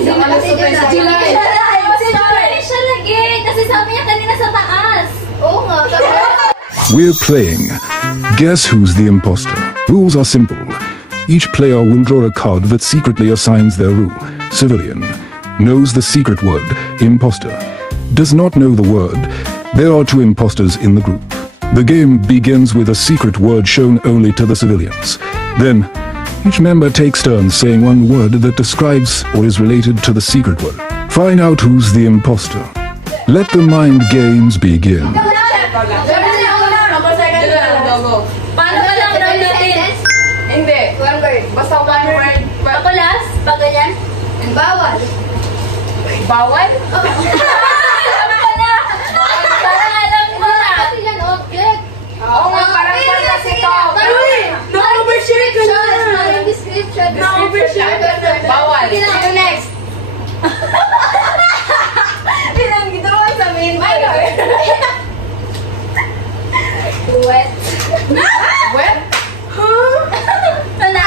Siya malusutay sa July. Siya lagi. Kasi sabi niya kanina sa taas. Oo nga. We're playing Guess Who's the Imposter. Rules are simple. Each player will draw a card that secretly assigns their rule. Civilian knows the secret word, imposter. Does not know the word. There are 2 imposters in the group. The game begins with a secret word shown only to the civilians. Then, each member takes turns saying one word that describes or is related to the secret word. Find out who's the imposter. Let the mind games begin. Paano ka lang round natin? Hindi. One word. Basta one word. Ako last? Pag ganyan? Bawal. Bawal? Parang alam mo na. Kasi yan object. Oo nga, parang palas ito. Na-overshare ka na. Parang description. Na-overshare ka na. Bawal. Sino next? Pinang ginawa sa main minor. Wet. Wet? Wala.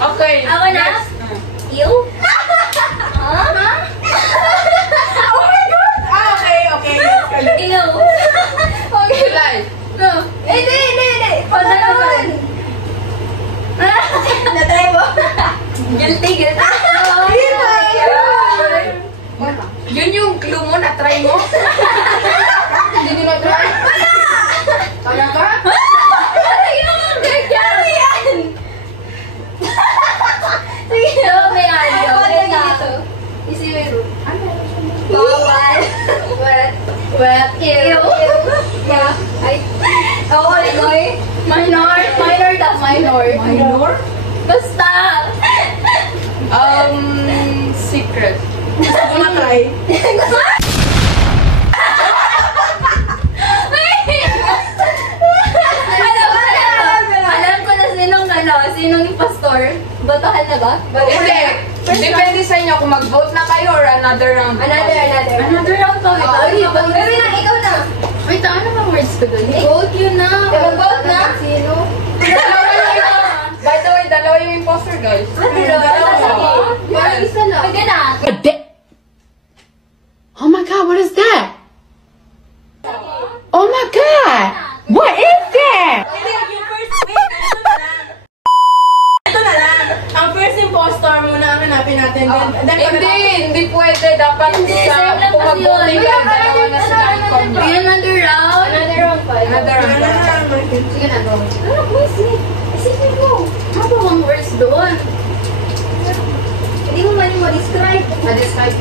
Okay. Ako na? You? Ha? Oh my God! Okay. You? Okay. July. No. Hindi. Pwede naman. Na-try mo? Guilty. Yun yung clue mo, na-try mo? Hindi nyo na-try? Kaya ka? Sige, may audio. Isi may room. Bawal. Wet. Ew. Yeah. Oo, Linoy. Minor daw. Minor? Basta. Secret. Gusto mo na-try? Alam ko na sinong impostor. Botohan na ba? Hindi. Depende sa inyo kung mag-vote na kayo or another round. Another round pa. Pero na, ikaw na. Wait, ano bang words ko doon? Vote yun na. Mag-vote na? Sino? By the way, dalawa yung imposter, guys. Dalawa? Isa lang. Pwede na. Oh my God, what is that? Oh my God, what is that? Ito na lang. Ang first impostor muna ang hanapin natin. Hindi pwede. Dapat kung mag-voting ka, dalawa na sila ang combo. Another round pa. Sige na, go. Ano po, isipin mo. Ano bang words doon? Hindi mo man yung ma-describe. Ma-describe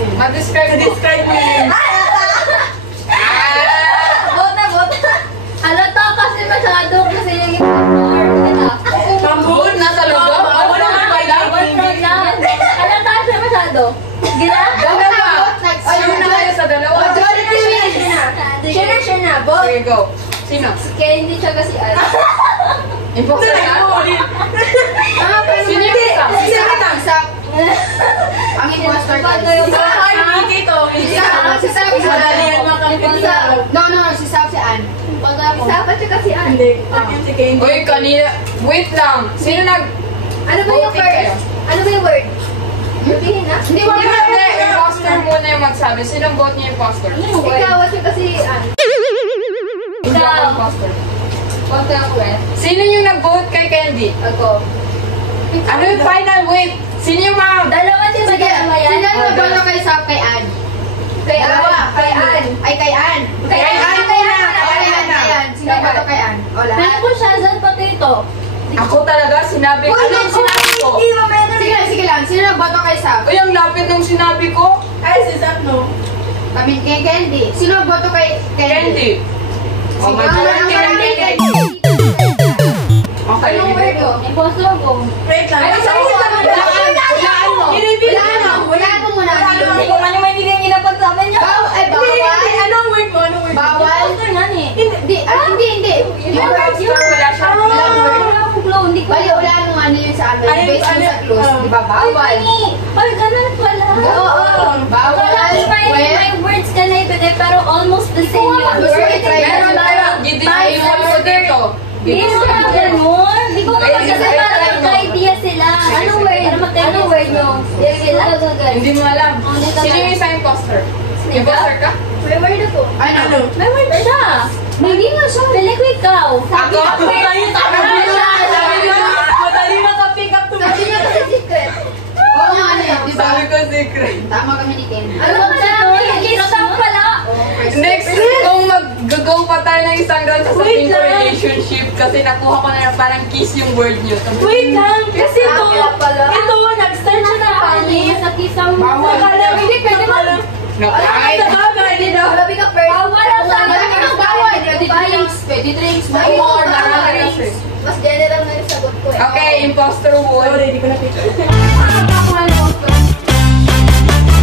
mo yun. Vote na. Halata kasi masyado kasi yung impostor. Pang-vote na talaga? Ako naman pala. Halata kasi masyado. Gila? Dalawa. Sure na kayo sa dalawa. Sure na. Vote. Here you go. Sino? Kaya hindi siya kasi Imposter ka? Sino yung isa? Ang impostor ka. No, si Sab, si Ann. Pag-isapat siya kasi Si Candy. Uy, kanina. Wait lang. Sino nag... Ano ba yung first? Ano ba yung word? Sabihin na? Hindi, imposter muna yung magsabi. Sinong vote niya imposter? Ikaw siya kasi Hindi ako imposter. Vote ako Sino yung nag-vote kay Candy? Ako. Ano yung final? Wait. Sino yung mga... Dalawa siya Sige, sino yung boto kay Sab kay Ann? Kay Ann. Ay, kay Ann. Kay Ann. Sino yung boto kay Ann? Wala. Kaya ko siya dyan potato. Ako talaga, sinabi ko. Anong sinabi ko? Sige lang. Sino yung boto kay Sab? Uy, ang lapit nung sinabi ko. Ay, si Sab, no? Kami kay Candy. Sino yung boto kay Candy? Oh my God. Candy. Okay. Anong word ko? Impostor ko. Wait lang. Ay, sorry. Wala mo muna. Hindi ko man yung may bigyan ginapag sa amin niya. Bawal. Anong word mo? Bawal. Impostor nga ni. Hindi. Yung imposter, wala siya. Wala akong clue. Hindi ko. Bali, wala nung ano yun sa amin. Based mo sa clues. Di ba? Bawal. Ay, ganun pala. Oo. Bawal. May words ka na ito pero almost the same yun. Gusto ko i-try. Meron tayo. Hindi tayo mo dito. Hindi ko na ganun. Hindi ko ko kasi para magka-idea sila. Anong word? Anong word nyo? Sila? Hindi mo alam. Sino yung isa imposter? Imposter ka? May word ako. Ano? May word siya. Hindi nga siya. Pili ko ikaw. Ako? Madali maka-pick up to me. Sabi niya kasi secret. Oo nga, ano yun, di ba? Sabi ko secret. Tama kami ni Ken. Ano ba siya? Isa pala. Next, kung mag-go pa tayo ng isang round sa sabihin ko relationship kasi nakuha ko na parang kiss yung word nyo. Wait lang, kasi ito, pala. ito, nag-start siya ng panis. Sa kisang Akala, hindi pwede mo. No, kahit. Hindi daw. Grabe ka first. Bawal ang sabi. Bawal. Pwede drinks. Pwede drinks. More na kasi. Mas general na yung sagot ko eh. Okay, imposter wood. Sorry, hindi ko na-picture.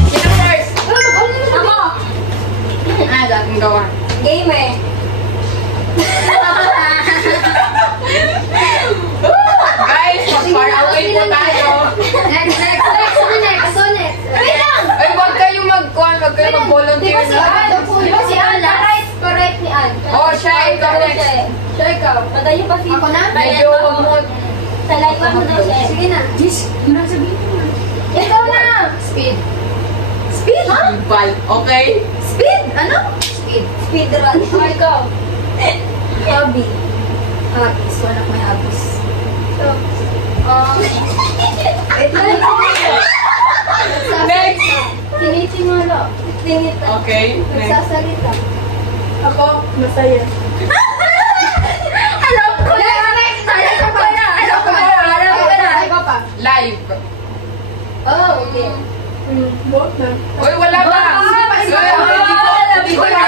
Sino first? Ako. Ang gawa. Game eh. Guys, mag-far away po tayo. Next. So next. Wait lang. Ay, huwag kayo mag-volunteer Di ba si Anna? Correct ni Ann. Oh, siya, ikaw next. Siya ikaw. Patayo pa si... Ako na? Medyo mag-mood. Sa live mo daw siya. Sige na. Ikaw na. Speed. Speed? Ha? Bal, okay? Speed? Ano? Speed run. Ikaw. Hobby. Hobbies. One of my hobbies. So, wait lang. Next. Sinisimula. Singit. Okay, next. Nagsasalita. Ako, masaya. Alam ko na! Alam ko na! Alam ko na! Iba pa. Live. Oh, okay. Both na. Uy, wala ba? Hindi ko alam.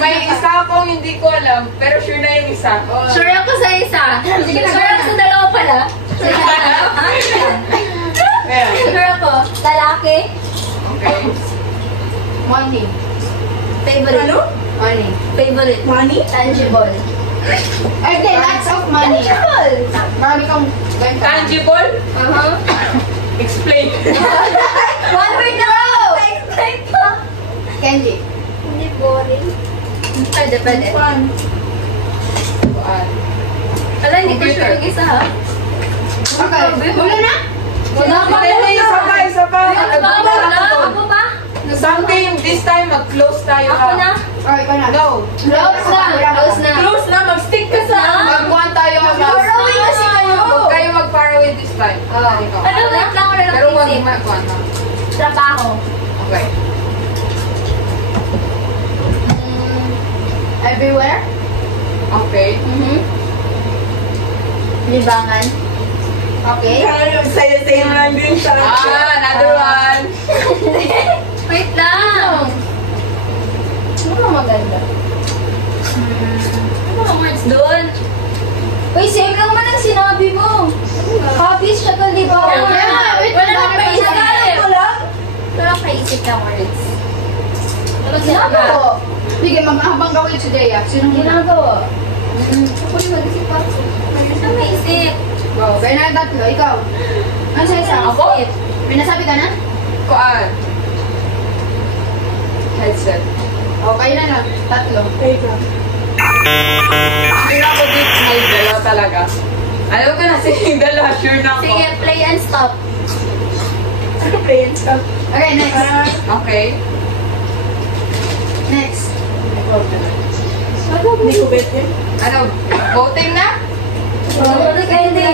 May isa akong hindi ko alam, pero sure na yung isa. Sure ako sa isa. Sure ako sa dalawa pala. Ayan. Sure ako. Lalaki. Okay. Money. Favorite. Ano? Money. Favorite. Money? Tangible. Okay, lots of money. Tangible. Marami kang benta. Tangible? Uh-huh. Explain. One word na ako. Explain pa. Candy. Hindi boring. Pwede. Fun. Wala, hindi ko sure yung isa ha. Okay. Wala na? Wala pa. Isa pa. Ako pa? Something, this time mag-close tayo. Ako na? Okay, ikaw na. Go. Close na. Close na, mag-stick ka sa... Mag-one tayo mag-last. Faraway kasi kayo. Huwag kayo mag-far away this time. Ikaw. Ano, wait lang, wala Pero lang huwag isip. mag-one. Trabaho. Okay. Everywhere? Okay. Libangan. Okay. Saya-saya lang din siya. Another one. Wait lang. Ano maganda? Ano mga words doon? Uy, same lang man ang sinabi mo. Hobbies siya to, di ba? Wait, Wala bakit nang paisip ba- ka. lang? Wala kang paisip na words. Ano Sinabi sinabi? ko. Sige, habang gawin today ah. Sino muna? Ginagawa. Ako rin mag-isip pa. Ano maisip? Go. Kaya na tatlo. Ikaw. Ano sa isa? Ako? May nasabi ka na? Kuan. Headset. O, kayo na lang. Tatlo. Wait lang. Sure ako dito may dalawa talaga. Alam ko na yung dalawa, sure na ako. Sige, play and stop. Ano play and stuff? Okay, next. Okay. Next. Hindi ko bet yun. Ano, voting na? Hindi.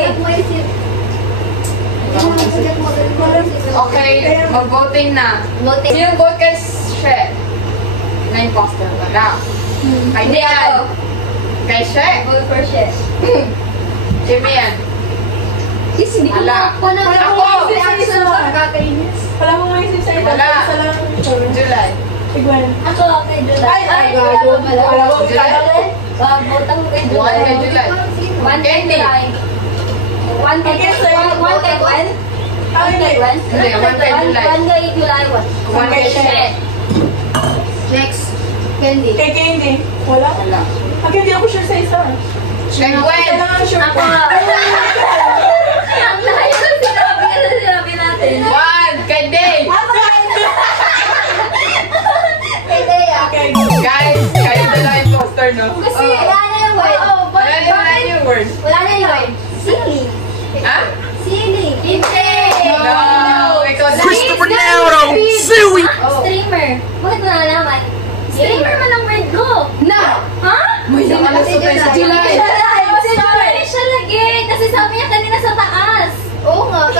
Okay, mag-voting na. Voting. Yung vote kay She. Na imposter. Wala. Kay Hindi Dian. ako. Kay She. Vote for Shes. Jimmy yan. Yes, hindi ko Wala. ako na. Ako. Kakainis. Wala mo nga isip sa'yo. Wala. Isa lang. Sorry. July. Tigwan. Ako, kay July. Ay, wala pa pala. wala mo. July? Vote ako kay July. One kay July. One kay Candy. July. One kay Okay, so Gwen. One kay Gwen. One kay Gwen. Hindi, one kay July. One kay July. One kay She. Next. Candy. Kay Candy. Wala? Wala. Okay, hindi ako sure sa isa. Kay Gwen. Kailangan sure Ako. ka. Ang lahat yung sinabi natin. One kay Day. Kay Dea. Okay. Guys, kayo dalawa imposter, no? Kasi wala na yung word. Wala na yung word. Wala na yung word. Ceiling. Ha? Ceiling. Hindi. No, ikaw na. Christopher Ronaldo, Suey. Streamer. Bakit mo nalaman? Streamer man ang word ko. Na! Ha? May nakalusot tayo sa July. Sorry siya lagi. Kasi sabi niya kanina sa taas. Oo nga. I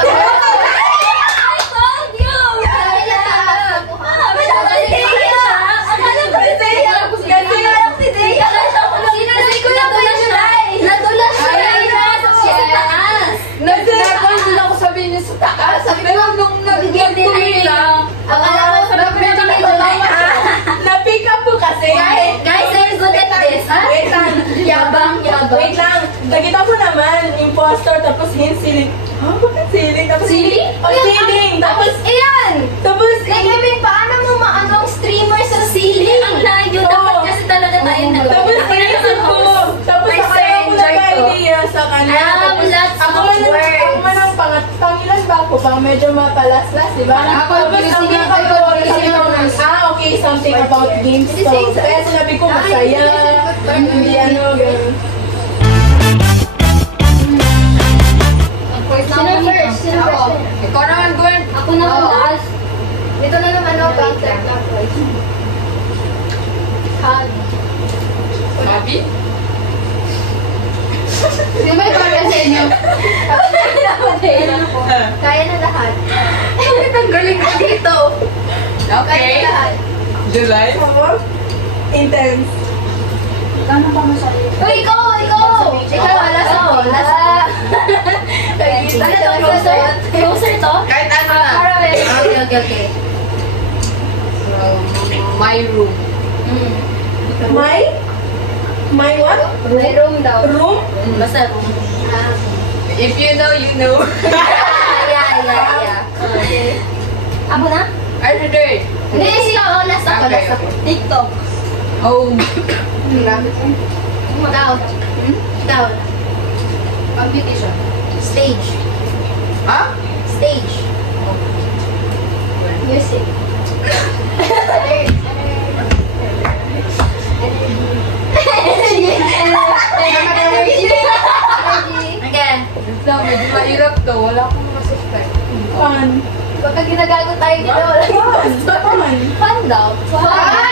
told you. Sabi niya sa taas. Sabi niya si Dea. Akala ko si Dea. Akala ko si Dea. Sinabi ko nadulas siya. Nadulas siya. Siya sa taas. Nagdagol din ako sabihin niya sa taas. Pero nung nag-vlog tuloy lang. Akala ko sabi ko na kami July. Na-pick up po kasi. Guys, I'm good at this. Wait lang. Yabang. Wait lang. Nakita ko naman, impostor, tapos hint ceiling. Ha? Bakit ceiling? Tapos Ceiling? Oh, ceiling. Tapos, Ayan! tapos, Kevin, paano mo maanong streamer sa ceiling? Ang layo. Dapat kasi talaga tayo tapos naisip ko. Tapos First akala ko enjoy ko. nag-idea sa kanya. Ah, lots Ako of man ang words. pangilan ba ako? Baka medyo mapalas-las, di ba? Ako, Tapos ang sige, okay, something about games to. Kaya sinabi ko masaya. Hindi ano, ganun. Sino first? Sino Ako. first? Ikaw naman, Gwen. Ako na last. Dito na naman ako. Counter na voice. Hobby. Happy? Sino ba yung pamilya sa inyo? Kaya na lahat. Bakit ang galing ko dito? Kaya Okay. na lahat. July? Intense. Uy, ikaw! Ikaw, last ako. Last ako. Ano to? Closer? Closer to? Kahit ano na. Okay. My room. My what? May room daw. Room? Basta room. If you know, you know. Yeah. Okay. Ako na? Every day. Hindi, ikaw. Last ako. Okay. TikTok. Oh. Down. Competition. Stage. Ha? Stage. Music. Again. Lang, medyo mahirap to. Wala akong masuspect. Fun. Pagka ginagago tayo dito, wala Fun. Fun daw.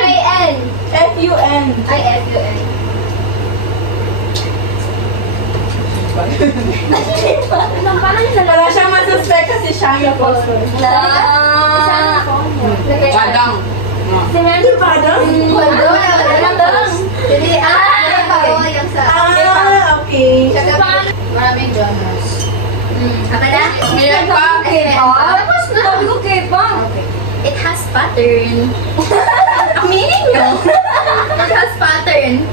I-N. F-U-N. I-F-U-N. Wala siyang masuspect kasi siya yung impostor. Padang. Si Mandy Padang? Padang. Hindi, yung sa... Okay. Maraming genres. Akala? Mayroon pa? Tapos na. Sabi ko K-pop. It has pattern. Ang meaning nyo? It has pattern.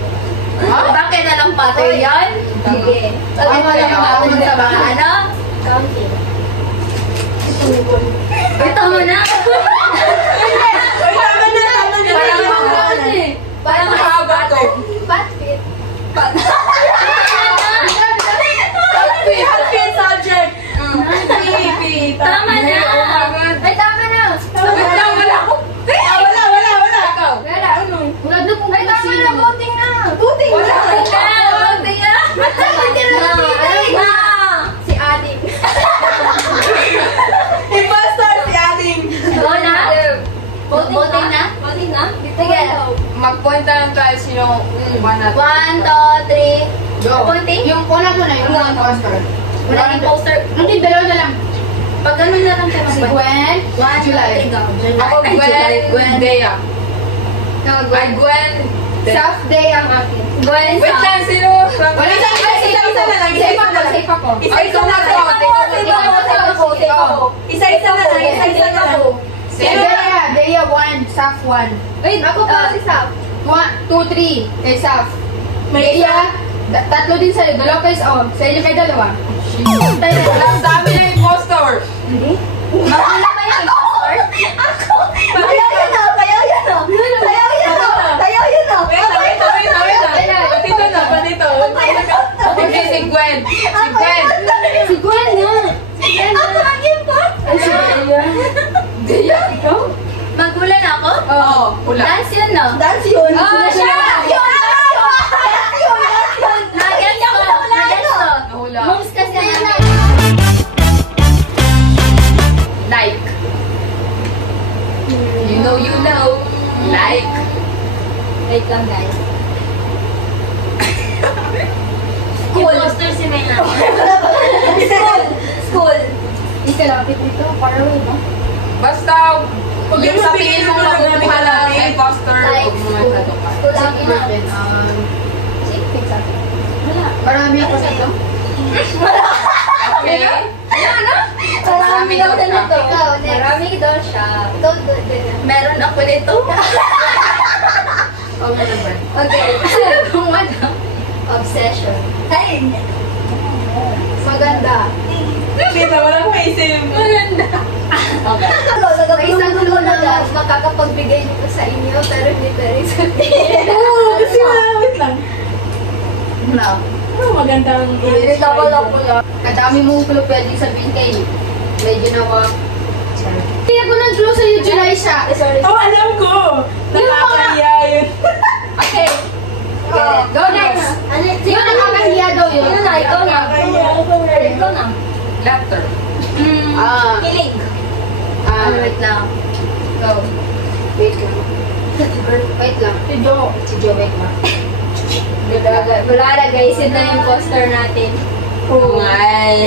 Bakit na lang pattern yan? Sige. Sabi mo lang pattern sa mga ano? Counting. Ito mo na. Ay, tama na. Parang mahaba to. Patfit. Happy subject. Baby. Tama na. Ay, tama na. Wait lang, wala ako. Wala. Ikaw. Wala na kung ay, tama na. Voting na. Puting Wala. Voting na. Si Adik. Impostor si Ading. Go na? Voting na? Voting na? Sige. Mag-point na lang tayo sino one at 1, 2, 3. Go. Voting? Yung una muna, yung mga imposter. Wala yung poster. Hindi, dalawa na lang. Pag ganun na lang tayo Si mag-vote. Gwen, 1, 2, July. 3, go. Ako, Gwen, Dea. No, Ay, Gwen. Gwen. Dea. Self day ang akin. Gwen, Wait sa... lang, sino? Wala Isa na lang. Safe ako. Isa-isa na lang. Isa-isa na lang. Dea 1, Saf 1. Wait, ako pa si Saf. 1, 2, 3, kay Saf. May Dea, tatlo din sa'yo. Dalawa kayo sa sa inyo kayo dalawa. Walang sabi ng impostor. Makula ba yung impostor? Ako! Tayaw yun o! Tayaw yun o! Tayaw yun o! Tayaw yun o! Wait lang. Patito. Hindi, si Gwen. Si Gwen. Si Gwen nga! Ako ang impostor! Dea, ikaw? Magulan ako? Oo, pula. Dance yun no? Dance yun. Oh, siya! Yun! Nagets ko! Nagets ko! Nahula. Moves kasi Kalapit dito, far away ba? Basta, Huwag yung mo sabihin mo bigyan ng magkukuha lang malapit. imposter, Like, huwag mo magkatukan. school lang ina. Sige, fix natin. Wala. Marami ako sa ito. Okay? Ano? Marami daw na nito. Marami daw siya. Meron ako nito. Huwag mo naman. Okay. Kung ano? Obsession. Ay! Maganda. Dito, walang maisip. Maganda. Okay. May isang gulo na lang makakapagbigay nito sa inyo pero hindi pwede sabihin. Oo, kasi malawit lang. Wala. Ano magandang Hindi ko lang. Kadami mong clue pwedeng sabihin kay medyo nawa. Kaya ko ng clue sa'yo, July siya. Sorry. Oh, alam ko! Nakakaya yun. Okay. Go next. Ano? Sino nakakahiya daw yun? Sino na? Ikaw na. Nakakaya ako. Ikaw na. Laughter. Kilig. Wait lang. Go. Wait lang. Wait lang. Si Joe. Si Joe, wait lang. Wala na guys, yun na yung poster natin. Ngay.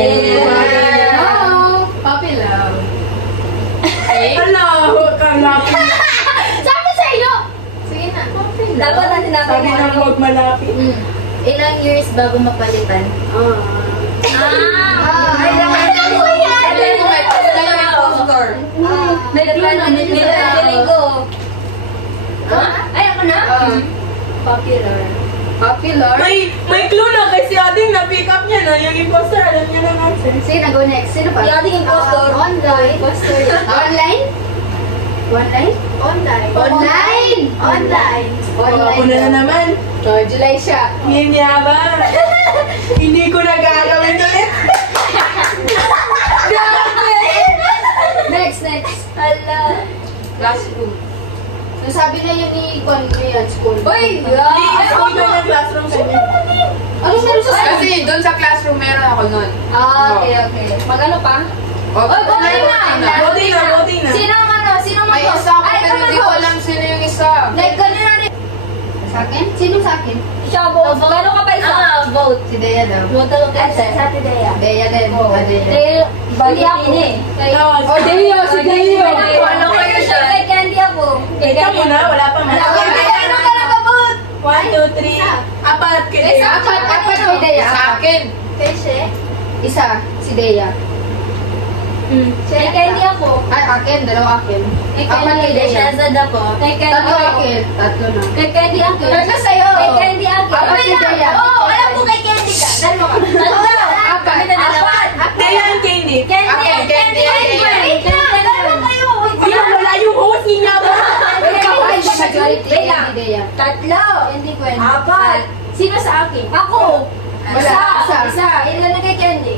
Oh, puppy love. Ala, huwag kang lapit. Sabi sa iyo! Sige na. Dapat natin Sabi nang huwag malapit. Ilang years bago mapalitan? Ay, alam ko yan! Sabihin mo, ito lang yung imposter. Nilagaling ko. Ay, ako na? Popular. popular. May clue na kasi ating na-pick up niya na yung imposter. Alam niya ng answer. Sino go next? Sino pa? Yung ating impostor. Online. Impostor. Online? Online? Online. Online! Online. Ako na naman. Oh, July siya. Niya ba? Hindi ko na gagawin ulit. Next. Hala. Classroom. So, sabi na yun ni Kwan ko yan, school. Uy! Ako na ng classroom kanya. Ano meron sa Kasi doon sa classroom meron ako nun. Okay. Magano pa? Oh, voting na. Voting na. Sino ang ano? Sino ang May isa ako pero hindi ko alam sino yung isa. Like, gano'n na rin. Sa akin? Sino sa akin? Siya, vote. Gano'n ka pa isa? Vote. Si Dea daw. Vote ako kasi. Sa Tidea. Dea din. Dea. Dahil, bali ako. Oh, Deo, si Deo. Ano kayo siya? Kay Candy ako. Ikaw muna, wala pa man. Ano ka nag-vote? 1, 2, 3. Apat kaya. Apat si Dea. Sa akin. Kay She? Isa, si Dea. Kay Candy ako. Ay, akin. Dalawa akin. Kay Apat Candy. kay Dea. Shazad ako. Kay Candy Tatlo ako. akin. Tatlo na. Kay Candy ako. Tatlo sa'yo. Kay Candy ako. Apat si Dea. Oo, alam ko kay Candy ka. Dalawa ka. Apat. Kami na dalawa. Dea and Candy. Candy. Ako, Candy. Wait lang. Dalawa kayo. Kuya, wala yung host niya ba? Ikaw ay majority. Wait lang. Si Dea. Tatlo. Hindi ko yan. Apat. Sino sa akin? Ako. Wala. Isa. Ilan na kay Candy?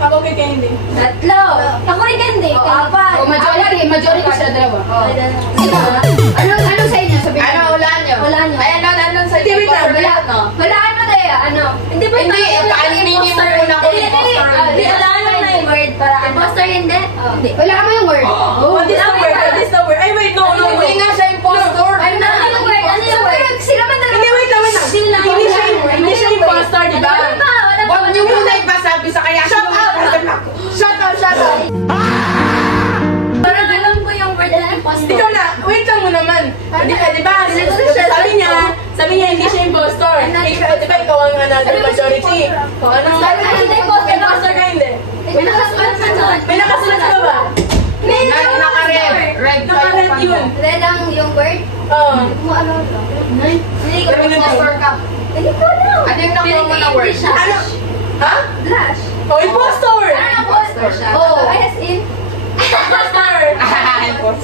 Ako kay Candy. Tatlo. Ako kay Candy. Apat. O, majority sila dalawa. Ay, dalawa. Ano sa inyo? Sabihin Ano, mo. wala niyo? Wala niyo. Ay, ano sa Hindi, wait lang, imposter wala. lahat, no? Wala ano na yan, ano? Hindi ba Hindi, paalimin mo muna kung imposter. Hindi, wala ano na yung word para ano. Imposter hindi? Hindi. Wala ka mo yung word. What is the word? What is the word? Ay, wait, no. Hindi nga siya imposter. Ano yung word? Ano yung word? Sila man Hindi, wait lang. Hindi siya imposter, di ba? Huwag niyo muna ipasabi sa kaya. Shut up! Shut up! Parang alam ko yung word na imposter. Ikaw na, wait lang mo naman. Di ba? Sabi niya, hindi siya impostor. Di ba, ikaw ang another majority. O, ano? Sabi niya, hindi impostor. Impostor ka hindi. May nakasulat pa doon. May nakasunod ka ba? Naka-red. Red Naka-red yun. Red ang yung word? Oo. Mo ano? Hindi ko Pero Imposter ka. Hindi ko alam. Ano yung nakuha mo na word? Ano? Ha? Blush. O, impostor! Ano impostor siya? Oo. As in? Impostor!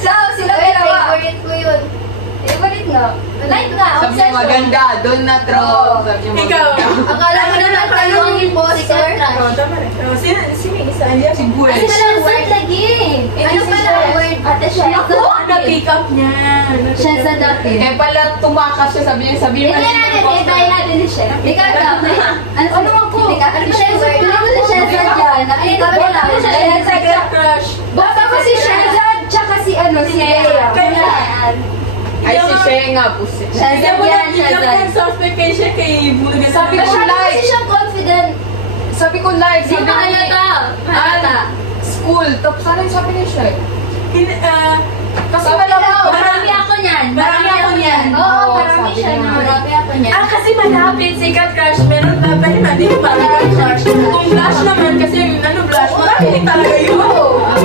So, sila dalawa. Favorite ko yun. Favorite nga. Like nga, Sabi niyo obsession. maganda. Doon na throw. Sabi niyo Ikaw. maganda. Akala mo na tayo ang impostor. Oo, tama rin. Sino yung isa? Hindi Si Gwen. Ano pala ang word lagi? Ano pala ang word? Ate siya. Ako? Na-pick up niya. Siya sa dati. Eh pala tumakas siya. Sabi niyo Hindi natin, ibayin natin ni Chef. Ikaw ka. Ano ako? Ano siya sa word? Ano si Shazad dyan? Nakita ko lang. Ano siya Shazad? Crush. Basta ko si Shazad, tsaka si ano, si Lea. Ay si Shenga. Pusit. Shazad yan, Shazad. Suspect kay siya kay Bulaga. Sabi ko Masyado like. kasi siyang confident. Sabi ko like. Di ba halata? Halata. school. Tapos ano yung sabi niya siya eh? Kasi Marami ako niyan. Marami ako niyan. Oo, Oo, marami sabi siya niya. na. Marami ako niyan. Kasi malapit, sikat crush. Meron ba pa rin, di ba? Crush. Kung blush naman, kasi blush, marami din talaga yun.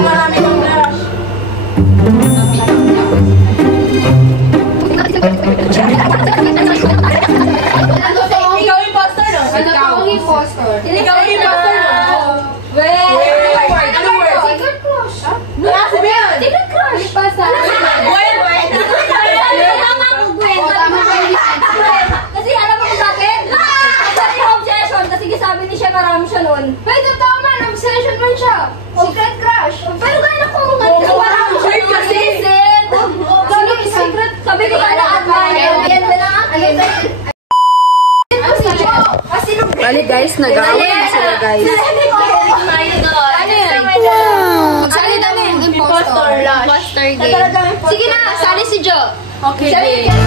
Marami kang blush. Ikaw yung imposter, no? Ano pa ang impostor? Ikaw yung imposter, no? Anong word? Secret crush. Sabi yan! Secret crush! Word! Tama ko, Gwen. O, tama kayo yan. Kasi alam mo kung bakit? Kasi yung obsession. Kasi sabi ni siya marami siya noon. Pwede tama, obsession man siya. Secret crush. Pero kaya ko mga Oo, parang weird kasi. Secret. Sabi ko kaya admire. Ganda ng akin. Bali guys, nag-aaway na sila guys. Ano yan? Sali namin. Impostor. Imposter game. Sige na, sali si Jo. Okay, Sali game.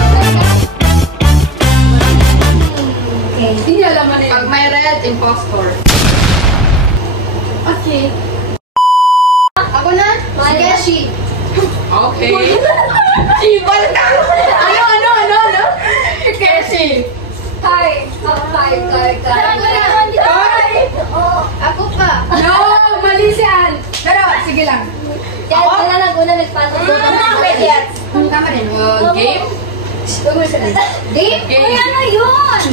Hindi niya alam ano yun. Pag may red, impostor. Okay. Ako na? Sige, she. Okay. Ibal na! Ano? Keshi! Hi. Hi. Ako pa. No! Mali si Ann. Pero, sige lang. Kaya wala na una nagpasok. Tama rin. Game? Dave? Uy, ano yun?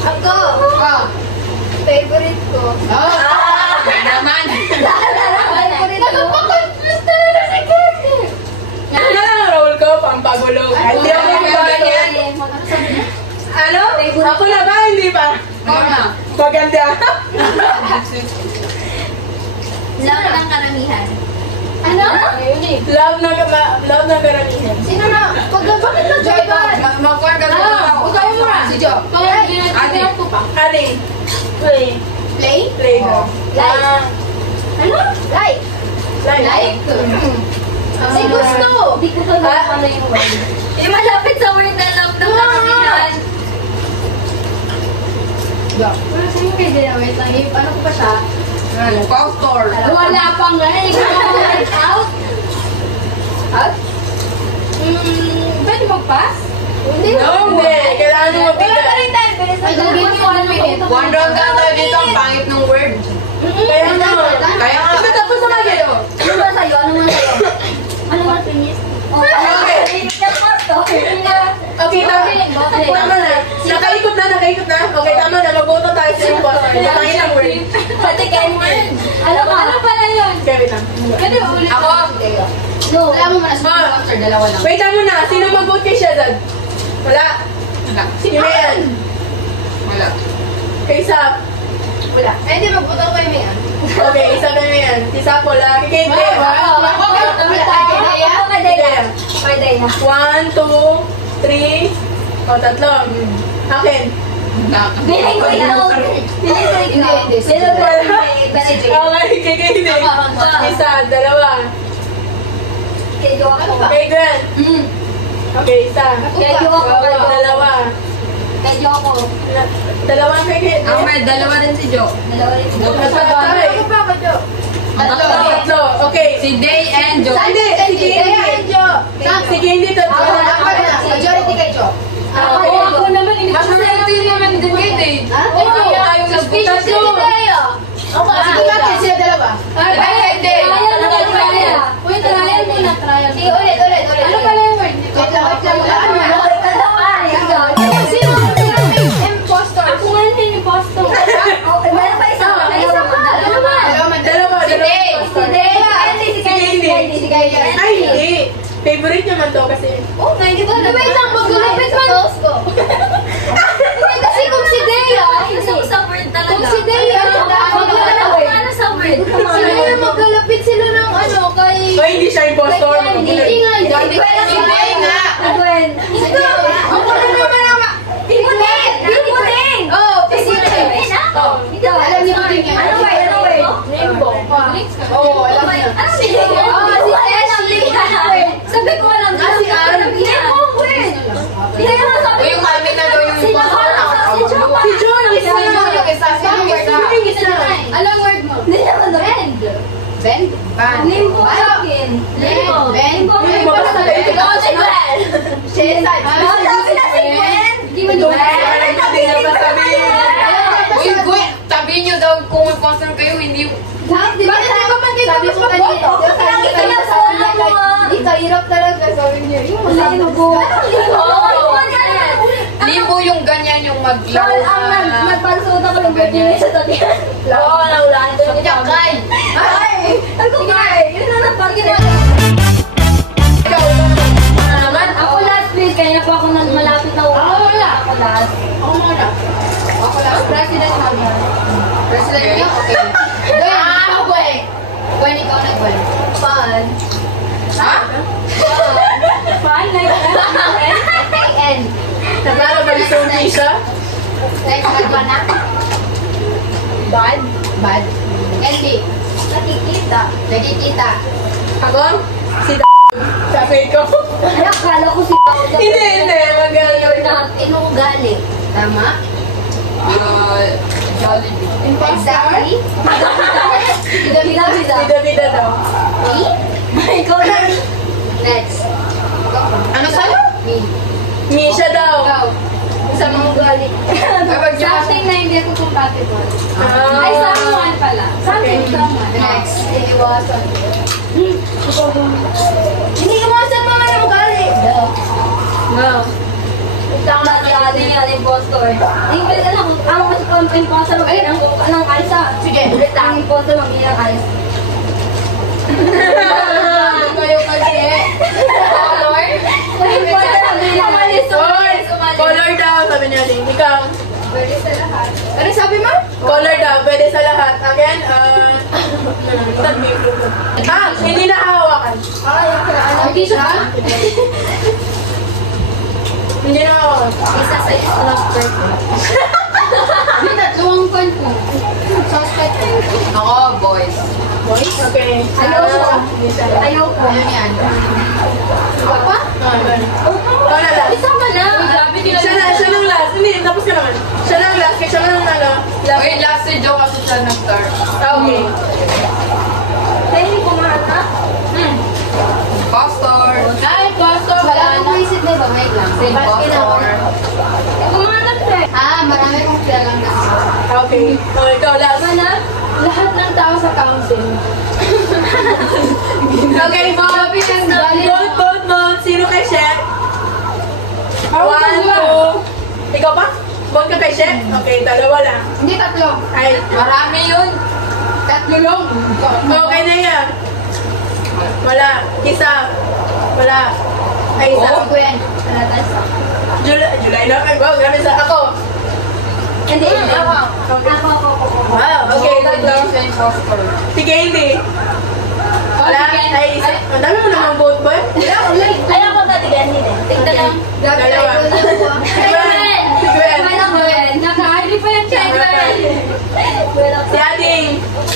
Ako. Favorite ko. Kaya naman. Favorite ko. Nagpakonfuse talaga si Kete. Ano lang role ko? Pampagulo. Hindi ako ganyan. Ano? Ako na ba? Hindi pa? Oo na. Maganda. Love ng karamihan. Ano? Love na karamihan. Sino na? Bakit na Joy ba? Mag-work ka na. Ikaw muna. Si Jo. Ate. Ate. Play. Play? Play ko. Like. Ano? Like. Like. Si gusto. Hindi ko pa ano yung word. Yung malapit sa word na love ng karamihan. Wala sa'yo kayo din. Wait lang. Ano ko pa siya? Impostor. Wala pa nga. Out? Out? Pwede mag-pass? Hindi. No, hindi. Kailangan mo Wala pa mabigat. rin time. I will give you 1 minute. One round ka tayo dito. Ang pangit ng word. Kaya nga. Kaya nga. Sabi tapos na kayo. Ano ba sa'yo? Ano ba finish? Okay. Okay, tama na. Nakaikot na. Okay, tama na. Magboto tayo sa imposter. Pangit ang word. Pati kay word. Ano pala yun? Kaya wait lang. Pwede ba ulit? Ako. No. Wala mo muna sa imposter. Dalawa lang. Wait lang muna. Sino mag-vote kay Shazad? Wala. Wala. Si Mayan. Wala. Kay Sap. Wala. Eh, di ba buto kayo may Okay, isa kay Mayan. Si Sap wala. Kay Kente. Pwede na. 1, 2, 3. O, tatlo. Akin. Biling ko ikaw. Biling ko ikaw. Biling ko ikaw. Okay, kay Kente. Isa, dalawa. Kay Jo ako. Kay Gwen. Okay, isa. Kay Jo ako. Dalawa. Kay Jo ako. Dalawa kay Kente. Ang may dalawa rin si Jo. Dalawa rin. Nasa tayo. Ako pa ako, Jo. Tatlo. Okay. Si Day and Jo. Hindi, si Kente. Si Kente tatlo. Ako na. Majority kay Jo. Ako naman. Majority naman din kay Day. Oo. Suspicious Tatlo. si Dea. Sige, bakit sila dalawa? Hindi. Trial. Wait, trial muna. Trial. Sige, ulit. Ano pala yung word? Wait lang. Sino ang impostor? Ako nga yung impostor. Meron pa isa. Dalawa. Si Dea. Si Dea. Ay, hindi. Favorite naman to kasi. Oh, hindi ba? Wait lang, maglalapit man. Kasi kung si Dea, sa word talaga. Kung si Dea, Ano sa word? sila maglalapit sila ng ano kay... O, hindi siya impostor. Hindi nga. Hindi nga. Gwen. Ako na naman ang... Bibutin! Bibutin! Oh, Pacific. Alam niyo ba rin yan? Ano word? Rainbow. Oo, alam niyo. Ano si Dea? Si Ashley. Sabi ko alam. Si Aaron. Hindi ko word. Hindi ko sabi. Yung kami na daw yung Sila impostor. si Joma. Si John, isa. Yung isa. Sino word na? Anong word mo? Hindi naman. Bend. Bend? Limbo akin. Limbo. Limbo. Limbo. Ikaw si Gwen. Sabi na si Gwen. Hindi mo Uy, Gwen, sabihin nyo daw kung imposter kayo, hindi... Di ba sabi mo kanina? Di kahirap talaga, sabi niya. Limbo yung ganyan, yung maglaw na... Nagpansuot ako ng ganyan sa tabi. Oo, naulaan ko yung Yakay! Ay! Ako nga eh! Yun na napagin na. Ako last week, kaya po ako malapit na uwi. Ako last. Ako muna. Ako lang, president kami. President niya? Okay. Gwen! Gwen, ikaw na Gwen. Fun. Ha? Fine, like N. Nagkala ba yung Sophie siya? Next, Gwen na. Bad. Bad. ND. Nakikita. Nakikita. Ako? Si sabi ko. Ay, akala ko si Hindi. Magaling. Inuugali. Tama? Jollibee. Exactly. Bida-bida. Bida-bida daw. Me? Ikaw na. Next. Ano sa'yo? Me. Misha daw. Ikaw. Sa mga ugali. Something na hindi ako compatible. Ah. Ay, someone pala. Something, someone. Next. Iiwasan. Hindi iwasan mo man ang ugali. No. Tama si ate niya, impostor. Hindi ko na lang ang mas impostor ng Alsa. Sige. Ulit ang impostor ng ilang Alsa. Kayo kasi. Color? Color daw, sabi niya din. Ikaw. Pwede sa lahat. Ano sabi mo? Color daw, pwede sa lahat. Again, hindi na hawakan. Hindi siya? Hindi na hawakan. Isa sa love person. Hindi, tatlong point ko. Suspect. Ako, boys. Boys? Okay. Ayoko. Misha. Ayoko. Ano yan? Ikaw pa? Ikaw na last. Isa ka na. Siya nang last. Hindi, tapos ka naman. Siya nang last, kaya siya nang last. Wait, last si Joe kasi siya nag-start. Okay. Kaya hindi ko mahanap. Pastor! Ay, pastor. Wala akong isip na iba. Wait lang. Pastor! Kumanap eh. Marami kong kilalang na. Okay. Oh, ikaw last. Lahat ng tao sa council. Okay, vote. Vote. Sino kay Chef? 1, 2. Ikaw pa? Vote ka kay Chef? Okay, dalawa lang. Hindi, tatlo. Ay, Marami yun! Tatlo lang. okay na yan. Wala. Isa. Wala. Ay, isa. Oh, Gwen. Wala tayo. July na. Ay, wow, grabe sa ako. Hindi. Ako. Okay. Ako. Wow, okay. Tatlo. Siya yung pastor. Si Candy. Wala. Ay, isa. Ang dami mo namang vote, boy. Ay, ako tatigan din eh. Tingnan lang. Dalawa. Si Gwen. Si Gwen. Naka-ID pa yan siya. Si Ading.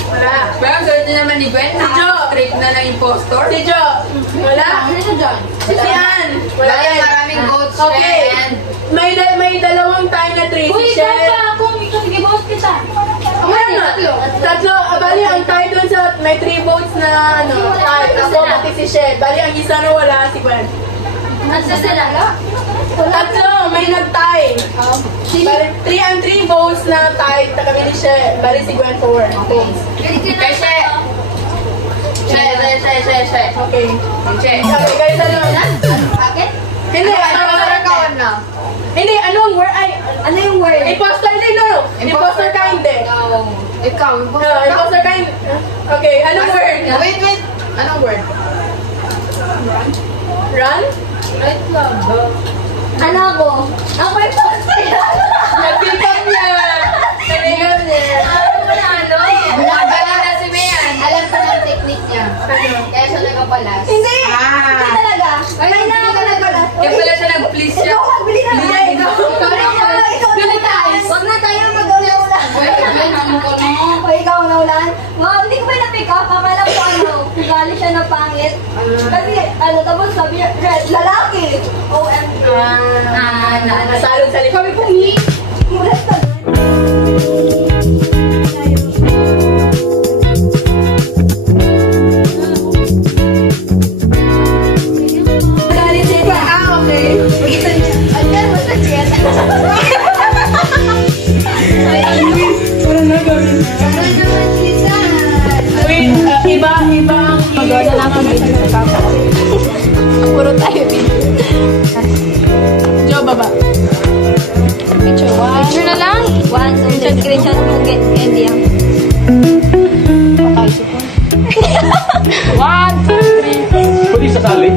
Wala. Pero swerte naman ni Gwen, Si Joe. straight na ng impostor. Si Jo. Wala. Si Ann. Wala. Dahil maraming votes Okay. siya and May dalawang time na 3. Uy, Si ikaw Chef. pa ako. Sige, boss kita. Wala na. Tatlo. Bali, ang tie dun sa may 3 votes na tie. Ako pati si Chef. Bali, ang isa na wala si Gwen. Nasa sila. Tatlo. May nag-tie. Bali, 3 votes na tie. Kami ni Chef. Bali, si Gwen 4 votes. Kasi She. Okay. Che. Okay, guys, ano? Bakit? Hindi, Hindi, anong word? Ay, Ano yung word? imposter din, no? Imposter ka, hindi. Ikaw. Imposter ka, hindi. Okay, anong word? Wait. Anong word? Run? Ano ako? Ako yung poster. Nag-pick-up niya. Nag-pick-up niya. Ano? Nagala na si Mayan. Alam ko ng technique niya. Kaya siya nagpapalas. Hindi! Ah. Hindi talaga. Ay, na ako nagpala. Kaya pala siya nag-please siya. Ikaw, bili na. Hindi, ikaw. Ikaw na tayo. Huwag na tayo mag-ulan-ulan. O, ikaw na ulan. Wow, hindi ko ba na-pick up? Akala ko ugali siya na pangit. Kasi, tapos sabi niya, red, lalaki. OMG. Nasalod sa likod. Sabi ko, hindi. Mulat ka doon. Iba ang magawa na namin video sa papa. Puro tayo video. Jo, baba. Picture one. Picture na lang? One. So, screenshot mo get candy ang. One, two, three. Pwede sasali?